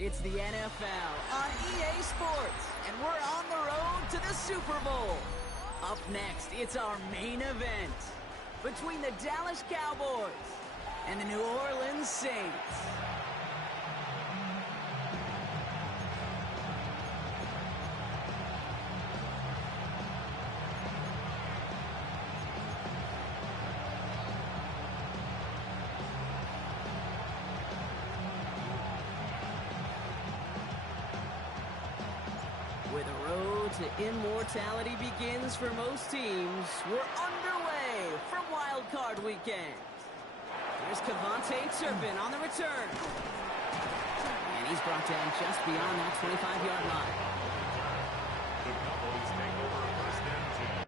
It's the NFL on EA Sports, and we're on the road to the Super Bowl. Up next, it's our main event between the Dallas Cowboys and the New Orleans Saints. Where the road to immortality begins for most teams, we're underway from Wildcard Weekend. Here's Turpin on the return. And he's brought down just beyond that 25-yard line. The Cowboys take over first and 10.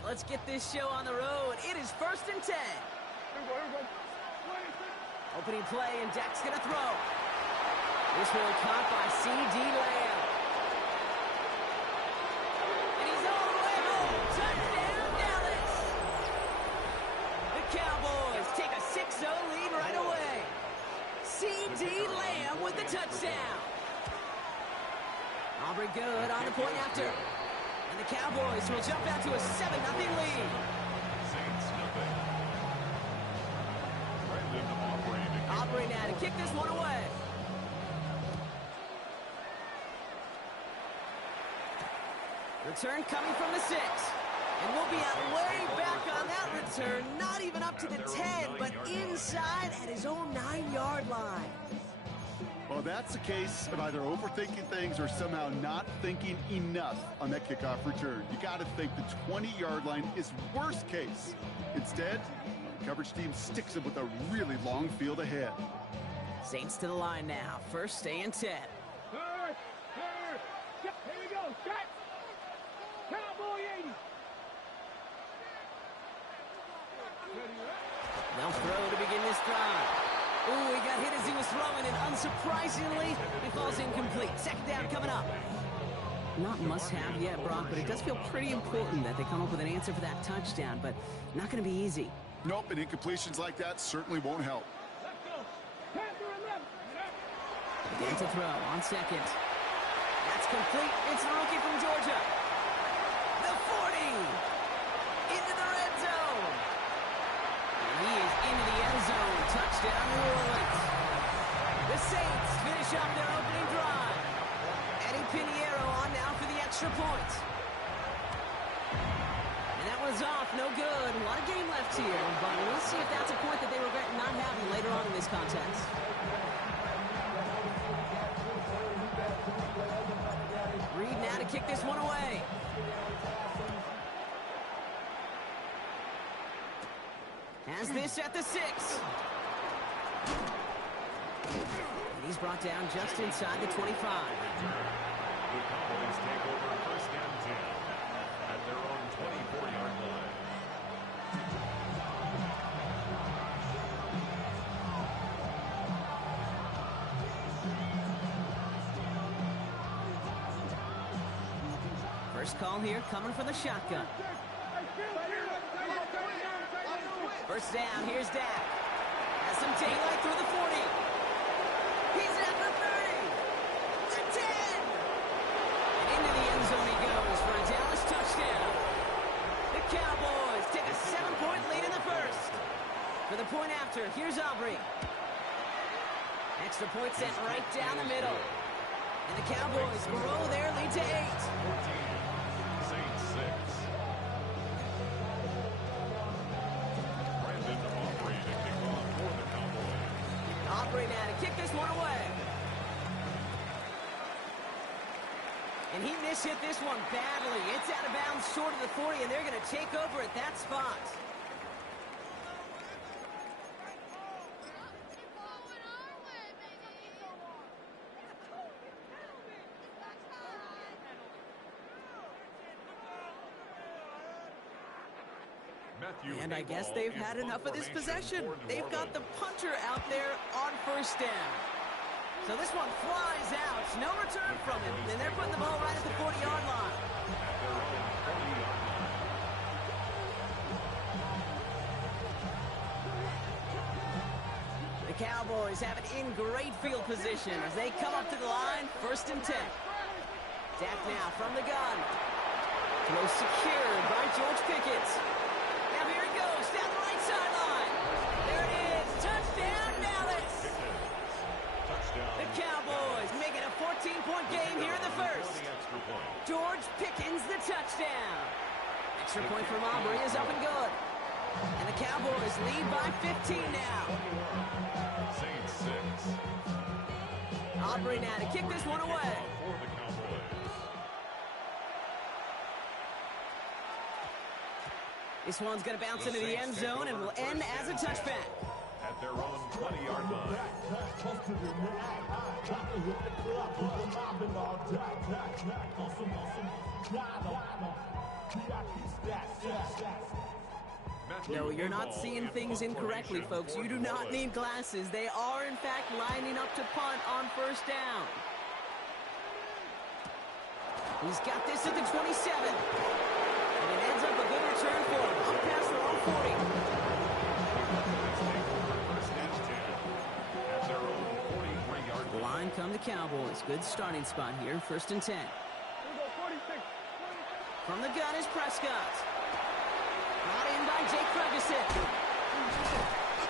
right, let's get this show on the road. It is 1st and 10. Opening play, and Dak's going to throw. This one caught by C.D. Lamb. And he's all the way home. Touchdown, Dallas. The Cowboys take a 6-0 lead right away. C.D. Lamb with the touchdown. Aubrey good on the point after. And the Cowboys will jump out to a 7-0 lead. Saints nothing. Aubrey now to kick this one away. Return coming from the 6. And we'll be out way back on that return. Not even up to the 10, but inside at his own 9-yard line. Well, that's the case of either overthinking things or somehow not thinking enough on that kickoff return. You got to think the 20-yard line is worst case. Instead, the coverage team sticks him with a really long field ahead. Saints to the line now. 1st and 10. Here we go. Shot. Cowboy 80. They'll throw to begin this drive. Ooh, he got hit as he was throwing, and unsurprisingly, he falls incomplete. 2nd down coming up. Not must-have yet, Brock, but it does feel pretty important that they come up with an answer for that touchdown, but not going to be easy. Nope, and incompletions like that certainly won't help. Let's go. Panther 11. Again to throw on 2nd. That's complete. It's the rookie from Georgia. The 40. Into the red zone. And he is into the end zone. Touchdown, New Orleans. The Saints finish up their opening drive. Eddie Pinheiro on now for the extra point. And that one's off. No good. A lot of game left here, but we'll see if that's a point that they regret not having later on in this contest. Reed now to kick this one away. Has this at the 6. And he's brought down just inside the 25. The Cowboys take over 1st and 10 at their own 24-yard line. First call here coming from the shotgun. 1st down, here's Dak. Has some daylight through the 40. He's at the 30. The 10. And into the end zone he goes for a Dallas touchdown. The Cowboys take a 7-point lead in the 1st. For the point after, here's Aubrey. Extra point sent right down the middle. And the Cowboys grow their lead to 8. 14, Saints 6. Aubrey now to kick this one away. And he mishit this one badly. It's out of bounds short of the 40, and they're going to take over at that spot. And I guess they've had enough of this possession. They've got the punter out there on 1st down. So this one flies out. No return from him. And they're putting the ball right at the 40-yard line. The Cowboys have it in great field position as they come up to the line. 1st and 10. Dak now from the gun. Throw secured by George Pickett. Now here he goes down the right sideline. There it is. Touchdown, Dallas. The Cowboys make it a 14-point game here in the 1st. George Pickens the touchdown. Extra point from Aubrey is up and good. And the Cowboys lead by 15 now. Saints 6. Aubrey now to kick this one away. For the Cowboys. This one's going to bounce into the end zone and will end as a touchback. At their own 20-yard line. No, you're not seeing things incorrectly, folks. You do not need glasses. They are, in fact, lining up to punt on first down. He's got this at the 27. And it ends up a good return for him. Up past the wrong 40. Line come the Cowboys. Good starting spot here. First and 10. From the gun is Prescott. Brought in by Jake Ferguson.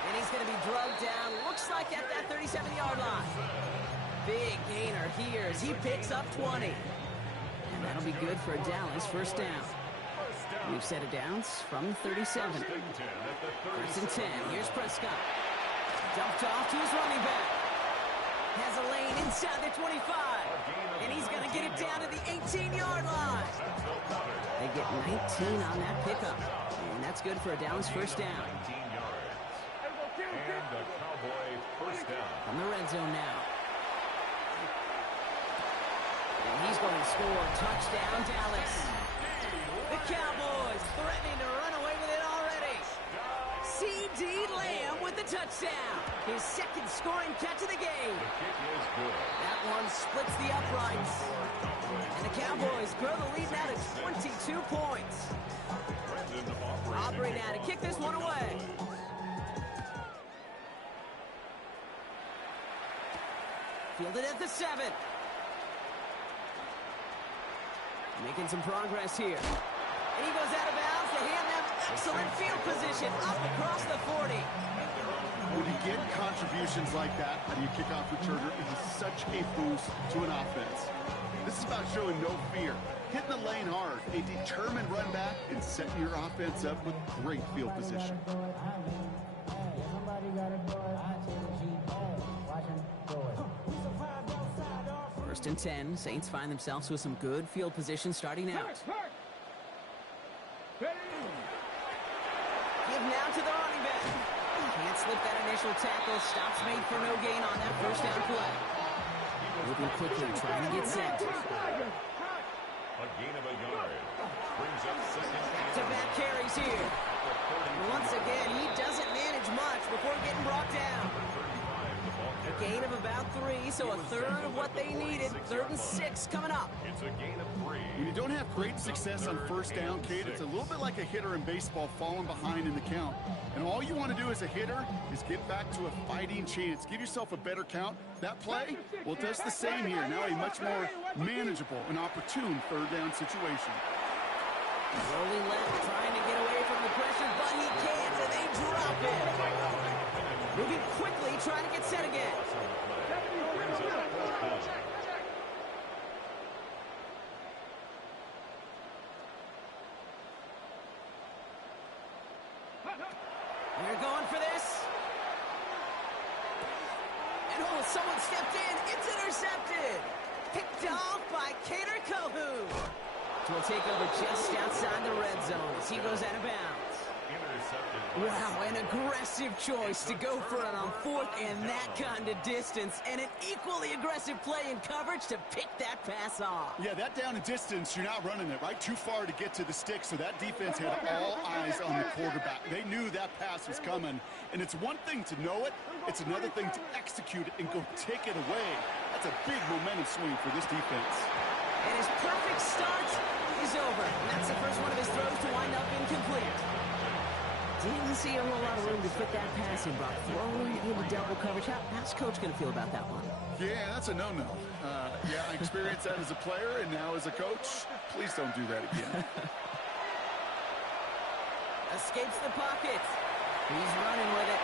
And he's going to be drugged down. Looks like at that 37-yard line. Big gainer here as he picks up 20. And that'll be good for Dallas. First down. We've set it downs from 37. First and 10. Here's Prescott. Dumped off to his running back. Has a lane inside the 25. And he's going to get it down to the 18-yard line. They get 19 on that pickup. And that's good for a Dallas first down. And the Cowboy first down. From the red zone now. And he's going to score. Touchdown, Dallas. The Cowboys threatening to run away with it already. C.D. Lamb with the touchdown. His second scoring catch of the game. The kick is good. That one splits the uprights. And the Cowboys grow the lead now to 22 points. Aubrey now to kick this one away. Fielded at the 7. Making some progress here. And he goes out of bounds to hand them excellent field position up across the 40. When you get contributions like that out of your kickoff returner, it is such a boost to an offense. This is about showing no fear, hitting the lane hard, a determined run back, and setting your offense up with great field position. First and 10. Saints find themselves with some good field position starting out. Give now to the running back. Can't slip that initial tackle. Stops made for no gain on that first down play. Moving quickly, trying to get set. A gain of a yard. Brings up second. Back-to-back carries here. Once again, he doesn't manage much before getting brought down. A gain of about 3, so a third of what they needed. 3rd and 6 coming up. It's a gain of 3. When you don't have great success on first down, Kate, it's a little bit like a hitter in baseball falling behind in the count. And all you want to do as a hitter is get back to a fighting chance. Give yourself a better count. That play, well, it does the same here. Now a much more manageable and opportune third down situation. Rolling left, trying to get away from the pressure, but he can't, and they drop it. Moving quickly, trying to get set again. They're going for this. And oh, someone stepped in. It's intercepted. Picked off by Cater Kohu. Will take over just outside the red zone as he goes out of bounds. Wow, an aggressive choice to go for it on 4th and that kind of distance, and an equally aggressive play in coverage to pick that pass off. Yeah, that down and distance, you're not running it, right? Too far to get to the stick, so that defense had all eyes on the quarterback. They knew that pass was coming, and it's one thing to know it, it's another thing to execute it and go take it away. That's a big momentum swing for this defense. And his perfect start is over. And that's the first one of his throws to wind up incomplete. Didn't see a whole lot of room to fit that pass in, Brock. Thrown into double coverage. How's Coach going to feel about that one? Yeah, that's a no-no. Yeah, I experienced that as a player and now as a coach. Please don't do that again. Escapes the pocket. He's running with it.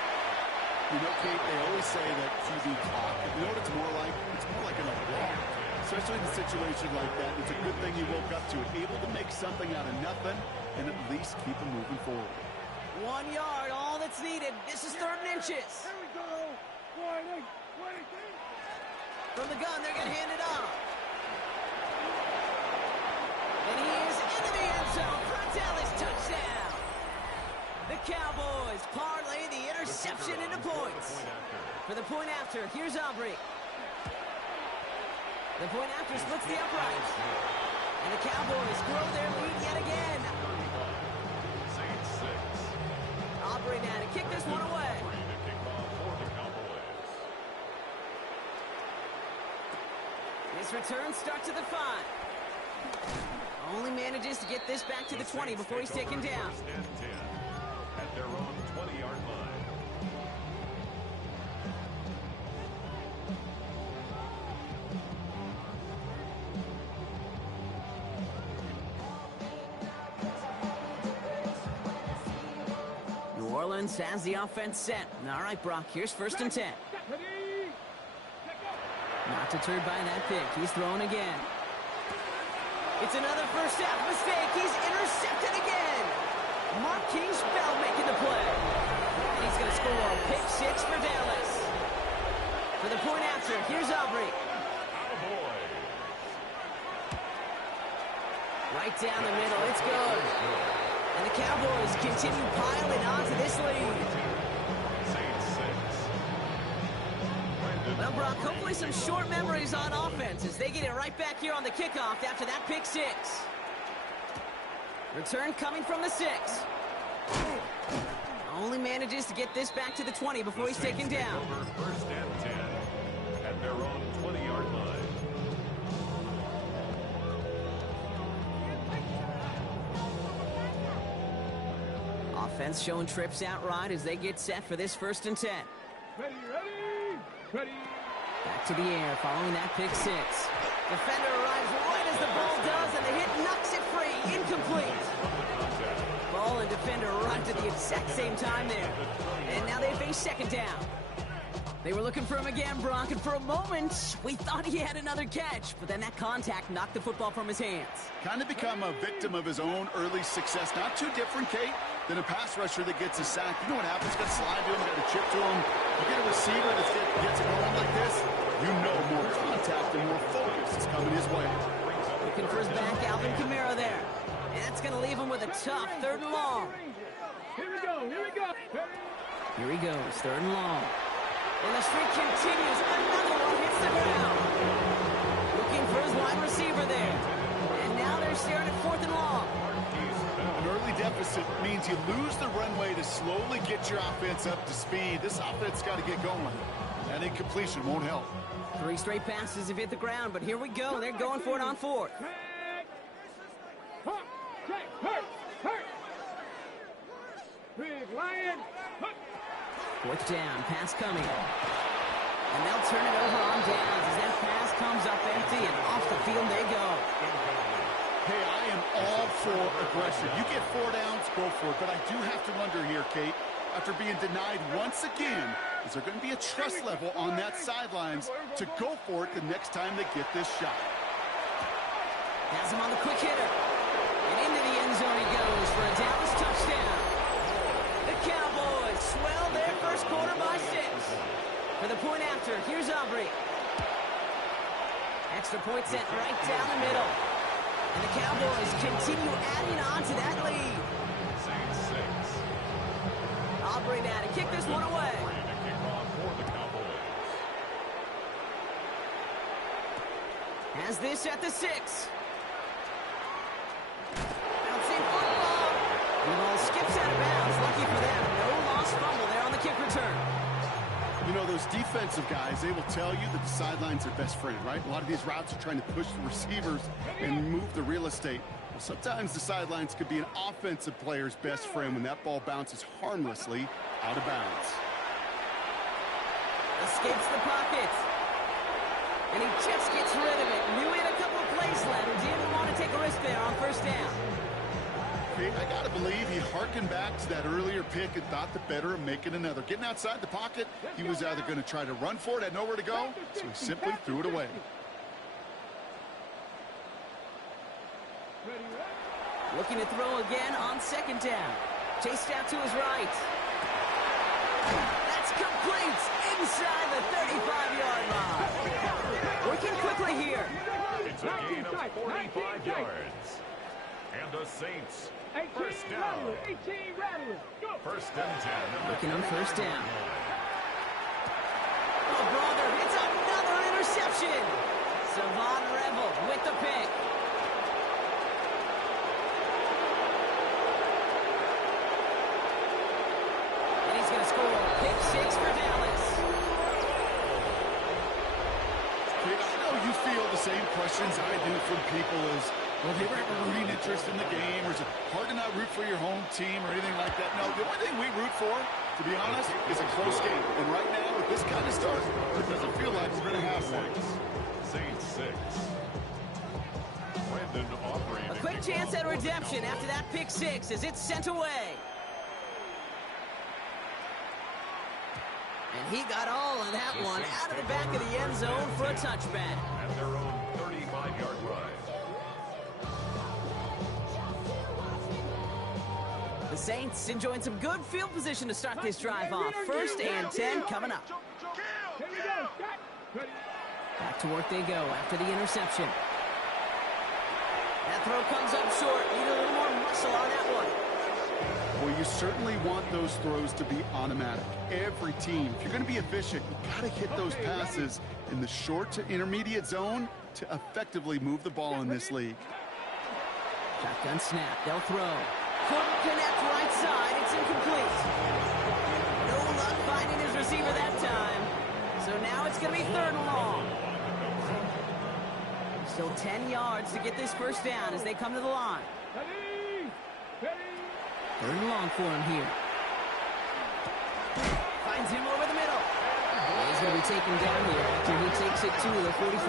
You know, Kate, they always say that QB clock. You know what it's more like? It's more like an alarm. Especially in a situation like that, it's a good thing you woke up to it. Able to make something out of nothing and at least keep them moving forward. 1 yard, all that's needed. This is 3rd and inches. Here we go. 20. From the gun, they're going to hand it off. And he is into the end zone for a Dallas touchdown. The Cowboys parlay the interception into points. For the point after, here's Aubrey. The point after splits the uprights. And the Cowboys grow their lead yet again. Saints 6. Aubrey now to kick this one away. To kick off for the Cowboys. His return starts at the 5. Only manages to get this back to the 20 before he's taken down. First and 10 at their own 20-yard line. New Orleans has the offense set. All right, Brock, here's first and 10. Not deterred by that pick. He's throwing again. It's another first half mistake. He's intercepted again. Marquise Bell making the play. And he's going to score a pick 6 for Dallas. For the point after, here's Aubrey. Right down the middle. It's good. And the Cowboys continue piling onto this lead. Well, Brock, hopefully some short memories on offense as they get it right back here on the kickoff after that pick 6. Return coming from the 6. Only manages to get this back to the 20 before he's taken down. First and 10 at their own 20-yard line. Offense showing trips outright as they get set for this first and 10. Ready. Back to the air following that pick 6. Defender arrives right as the ball does, and the hit knocks it free. Incomplete. Ball and defender arrived at the exact same time there. And now they face second down. They were looking for him again, Brock, and for a moment, we thought he had another catch. But then that contact knocked the football from his hands. Kind of become a victim of his own early success. Not too different, Kate, than a pass rusher that gets a sack. You know what happens? Got to slide to him, got to chip to him. You get a receiver that gets it going like this, you know more contact and more focus is coming his way. Looking for his back, Alvin Kamara there. And that's going to leave him with a tough 3rd and long. Here we go. Here he goes, 3rd and long. And the streak continues. Another one hits the ground. Looking for his wide receiver there. And now they're staring at 4th and long. An early deficit means you lose the runway to slowly get your offense up to speed. This offense got to get going. That incompletion won't help. 3 straight passes have hit the ground, but here we go. They're going for it on 4th. Hurt. Big Lion. 4th down, pass coming. And they'll turn it over on downs as that pass comes up empty, and off the field they go. Hey, I am all for aggression. You get 4 downs, go for it. But I do have to wonder here, Kate, after being denied once again, is there going to be a trust level on that sidelines to go for it the next time they get this shot? Has him on the quick hitter. And into the end zone he goes for a Dallas touchdown. The Cowboys swell their first quarter by 6. For the point after, here's Aubrey. Extra point set right down the middle. And the Cowboys continue adding on to that lead. Saints 6. Aubrey now to kick this one away. To kick off for the Cowboys. Has this at the 6. Bouncing football. And the ball skips out of bounds. Lucky for them. No lost fumble there on the kick return. You know, those defensive guys, they will tell you that the sideline's their best friend, right? A lot of these routes are trying to push the receivers and move the real estate. Well, sometimes the sidelines could be an offensive player's best friend when that ball bounces harmlessly out of bounds. Escapes the pocket. And he just gets rid of it. Knew he had a couple of plays left. Didn't want to take a risk there on first down. Okay, I got to believe he harkened back to that earlier pick and thought the better of making another. Getting outside the pocket, he was either going to try to run for it, had nowhere to go, so he simply threw it away. Looking to throw again on second down. Chased out to his right. That's complete inside the 35-yard line. Working quickly here. It's a gain of 45 yards. And the Saints, first down. 18 rattling. Go. First and 10. Looking on first down. Oh, brother, it's another interception. Savon Revel with the pick. feel the same questions I do from people as, well, do you ever have a rooting interest in the game, or is it hard to not root for your home team or anything like that? No, the only thing we root for, to be honest, is a close game. And right now, with this kind of start, it doesn't feel like we're going to have one. Saints 6. Brandon Aubrey. A quick chance at redemption after that pick six as it's sent away. And he got all of that one out of the back of the end zone for a touchback. At their own 35-yard line. The Saints enjoying some good field position to start this drive off. 1st and 10 coming up. Here we go. Ready. Back to work they go after the interception. That throw comes up short. Need a little more muscle on that one. Well, you certainly want those throws to be automatic. Every team, if you're going to be efficient, you got to hit those passes in the short to intermediate zone to effectively move the ball in this league. Shotgun snap. They'll throw. Couldn't connect right side. It's incomplete. No luck finding his receiver that time. So now it's going to be 3rd and long. Still 10 yards to get this first down as they come to the line. Ready. Ready. 3rd and long for him here. Finds him over the middle. He's going to be taken down here after he takes it to the 45.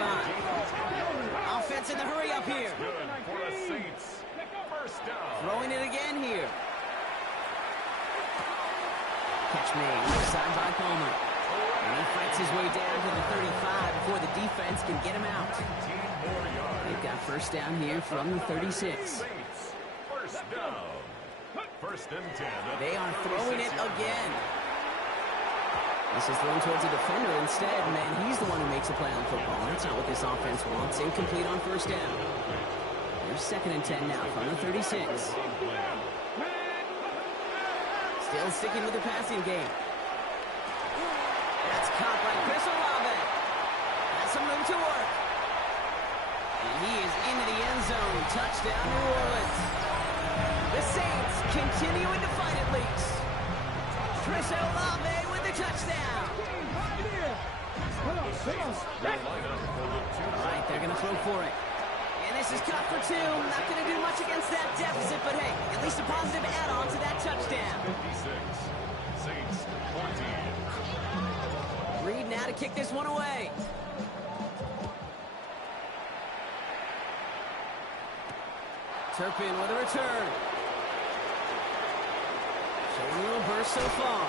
Offense in the hurry up here. Good for the Saints. First down. Throwing it again here. Catch made. Left side by Palmer. And he fights his way down to the 35 before the defense can get him out. 19 more yards. They've got first down here from the 36. Saints. First down. 1st and 10. They are throwing it again. This is thrown towards a defender instead, man. He's the one who makes a play on football. That's not what this offense wants. Incomplete on first down. There's 2nd and 10 now from the 36. Still sticking with the passing game. That's caught by Chris Olave. Has some room to work. And he is into the end zone. Touchdown, New Orleans. The Saints continuing to fight at least. Chris Olave with the touchdown. All right, they're going to throw for it. And this is caught for 2. Not going to do much against that deficit, but hey, at least a positive add-on to that touchdown. 56. Saints 14. Reed now to kick this one away. Turpin with a return. Showing a little burst so far.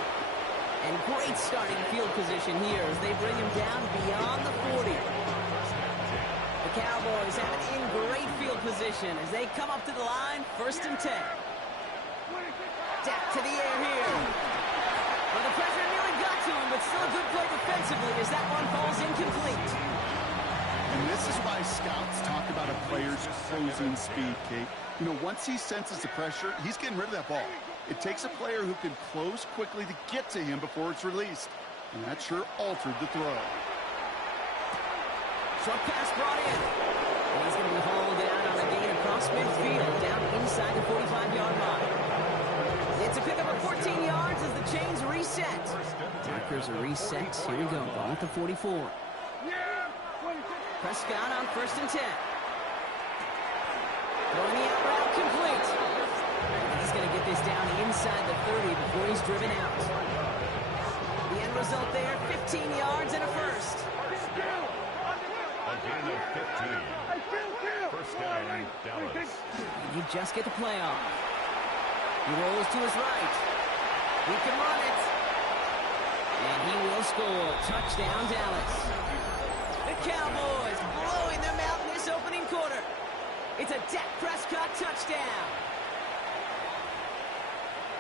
And great starting field position here as they bring him down beyond the 40. The Cowboys have it in great field position as they come up to the line, 1st and 10. Deck to the air here. Well, the pressure nearly got to him, but still a good play defensively as that one falls incomplete. And this is why scouts talk about a player's closing speed, Kate. You know, once he senses the pressure, he's getting rid of that ball. It takes a player who can close quickly to get to him before it's released. And that sure altered the throw. Short pass brought in. And he's going to be hauled down on a gain across midfield, down inside the 45-yard line. It's a pickup of 14 yards as the chains reset. Markers are reset. Here we go. Ball at the 44. Prescott on 1st and 10. Throwing the out route complete. And he's going to get this down inside the 30 before he's driven out. The end result there, 15 yards and a first. A gain of 15. First down, Dallas. And you just get the play off. He rolls to his right. He can run it. And he will score. Touchdown, Dallas. The Cowboys blowing them out in this opening quarter. It's a Dak Prescott touchdown.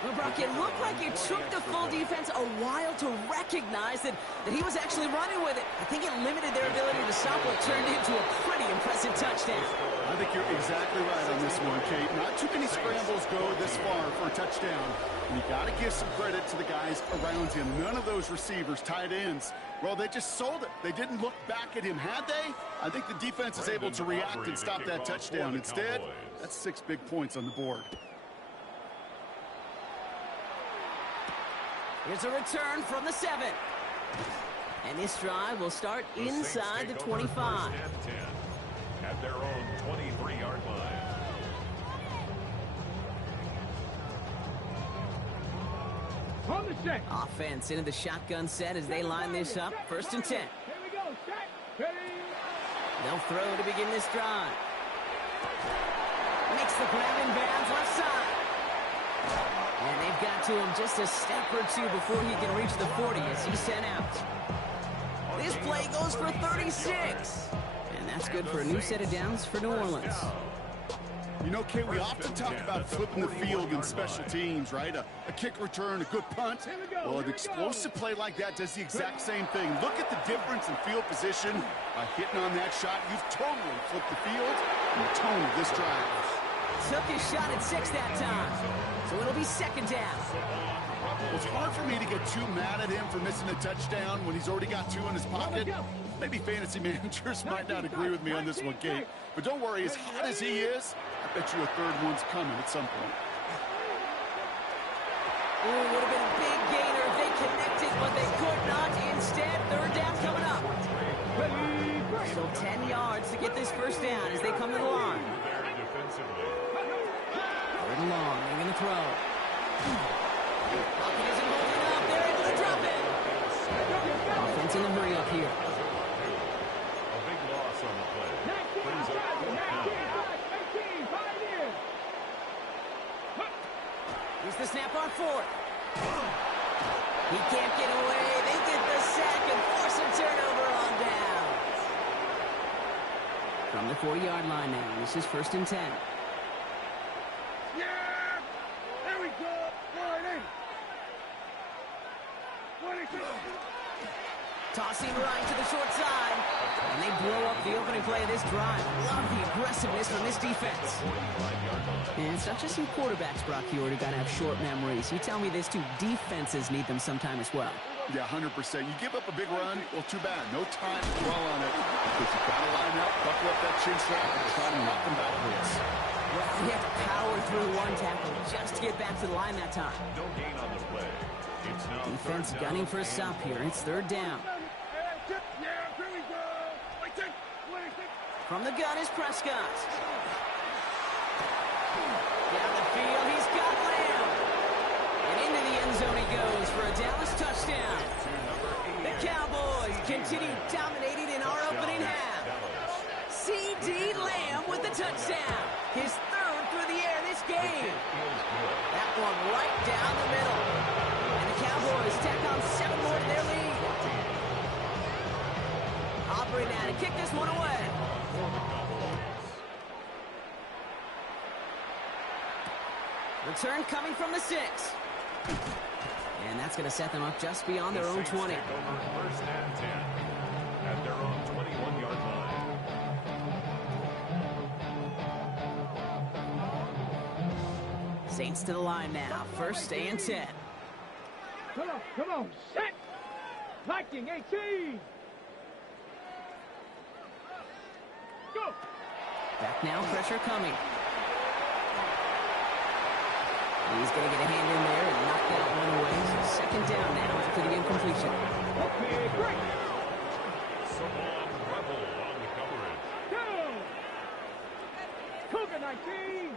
Well, Brock, it looked like it took the full defense a while to recognize that he was actually running with it. I think it limited their ability to stop what turned into a pretty impressive touchdown. I think you're exactly right on this one, Kate. Not too many scrambles go this far for a touchdown. And you got to give some credit to the guys around him. None of those receivers, tight ends, well, they just sold it. They didn't look back at him. Had they? I think the defense is able to react and stop that touchdown. Instead, that's 6 big points on the board. Here's a return from the 7. And this drive will start The Saints inside the take over 25. first and 10 at their own 23-yard line. On the set. Offense into the shotgun set as they line this up. First and 10. Here we go. Set. Ready. They'll throw to begin this drive. Makes the grab in bounds left side. And they've got to him just a step or two before he can reach the 40 as he's sent out. This play goes for 36. And that's good for a new set of downs for New Orleans. You know, Kate, we often talk about flipping the field in special teams, right? A kick return, a good punt. Well, an explosive play like that does the exact same thing. Look at the difference in field position. By hitting on that shot, you've totally flipped the field and the tone of this drive. Took his shot at 6 that time. So it'll be second down. Well, it's hard for me to get too mad at him for missing a touchdown when he's already got 2 in his pocket. Maybe fantasy managers might not agree with me on this one, Kate. But don't worry, as hot as he is, I bet you a third one's coming at some point. Ooh, would have been a big gainer if they connected, but they could not. Instead, third down coming up. Still 10 yards to get this first down as they come to the line. Third and long, they're going to throw. Pocket isn't holding up. They're able to drop it. Offense in the hurry up here. A big loss on the play. Brings up 4th down. Here's the snap on 4th. He can't get away. They get the sack and force a turnover on down. From the 40-yard line now. This is first and 10. Yeah! There we go! 22. Tossing right to the short side. And they blow up the opening play of this drive. Love the aggressiveness from this defense. And it's not just you quarterbacks, Brock Huard, who got to have short memories. You tell me this too, defenses need them sometime as well. Yeah, 100%. You give up a big run, well, too bad. No time to dwell on it. Because you've got to line up, buckle up that chin strap, and try to knock them backwards. Well, he had to power through one tackle just to get back to the line that time. No gain on the play. It's now Defense third down gunning for a stop here. It's third down. Yeah, here we go. From the gun is Prescott. Down the field, he's got Lamb. And into the end zone he goes for a Dallas touchdown. The Cowboys continue dominating in our opening half. C.D. Lamb with the touchdown. His third through the air this game. That one right down the middle. And the Cowboys tack on 7 more to their lead. Aubrey now to kick this one away. Return coming from the 6. And that's going to set them up just beyond their own 20. Take over first and 10 at their own 21-yard line. Saints to the line now. First and 10. Come on, set! Viking 18! Go! Back now, pressure coming. He's going to get a hand in there and knock that one away. So second down now after the incompletion. Okay, great! Saban Rebel on the coverage. Go! Cougar 19!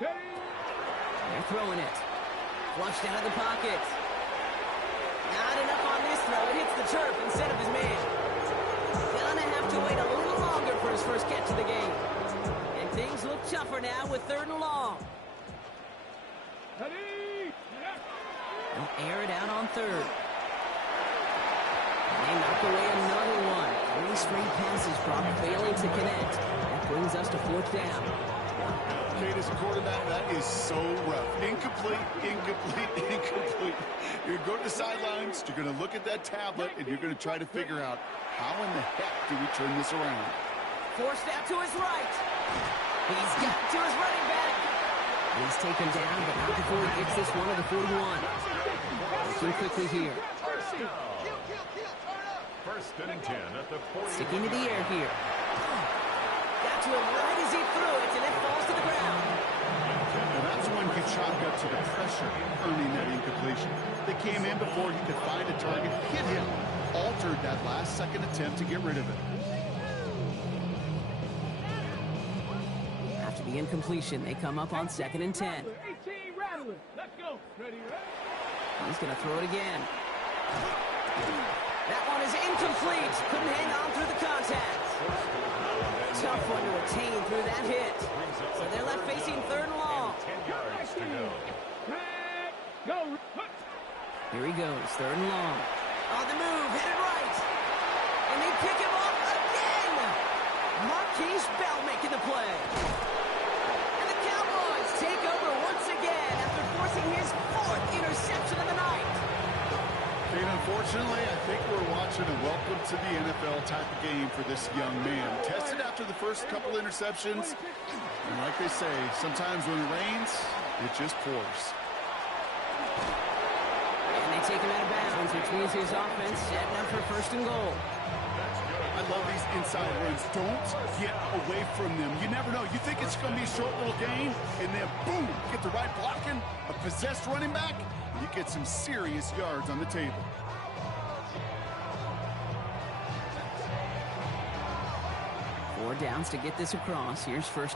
Ready? They're throwing it. Flushed out of the pocket. Not enough on this throw. It hits the turf instead of his man. Gonna have to wait a little longer for his first catch of the game. And things look tougher now with third and long. Ready? They'll air it out on third. And they knock away another one. 3 straight passes, Brock, failing to connect. That brings us to fourth down. Kate, as a quarterback, that is so rough. Incomplete, incomplete, incomplete. You're going to the sidelines, you're going to look at that tablet, and you're going to try to figure out how in the heck do we turn this around. Forced out to his right. He's got to his running back. He's taken down, but not before he gets this one to the 41. Looking quickly here. First and 10 at the 40. Sticking to the air here. Got to him right as he threw it, and it falls to the ground. Well, That's when he chalked up to the pressure, earning that incompletion. They came in before he could find a target, hit him, altered that last-second attempt to get rid of it. After the incompletion, they come up on 2nd and 10. 18 Rattler. Let's go. Ready, ready. He's going to throw it again. That one is incomplete. Couldn't hang on through the contact. Tough one to attain through that hit. So they're left facing 3rd and long. 10 yards to go. Go. Here he goes, 3rd and long. On the move, headed right. And they pick him off again. Marquise Bell making the play. And the Cowboys take over once again after forcing his 4th interception of the night. And unfortunately, I think we're watching a welcome to the NFL type of game for this young man. Tested after the first couple interceptions. And like they say, sometimes when it rains, it just pours. And they take him out of bounds, which means his offense setting up for 1st and goal. I love these inside runs. Don't get away from them. You never know. You think it's going to be a short little gain, and then boom, get the right blocking, a possessed running back, and you get some serious yards on the table. Four downs to get this across. Here's 1st and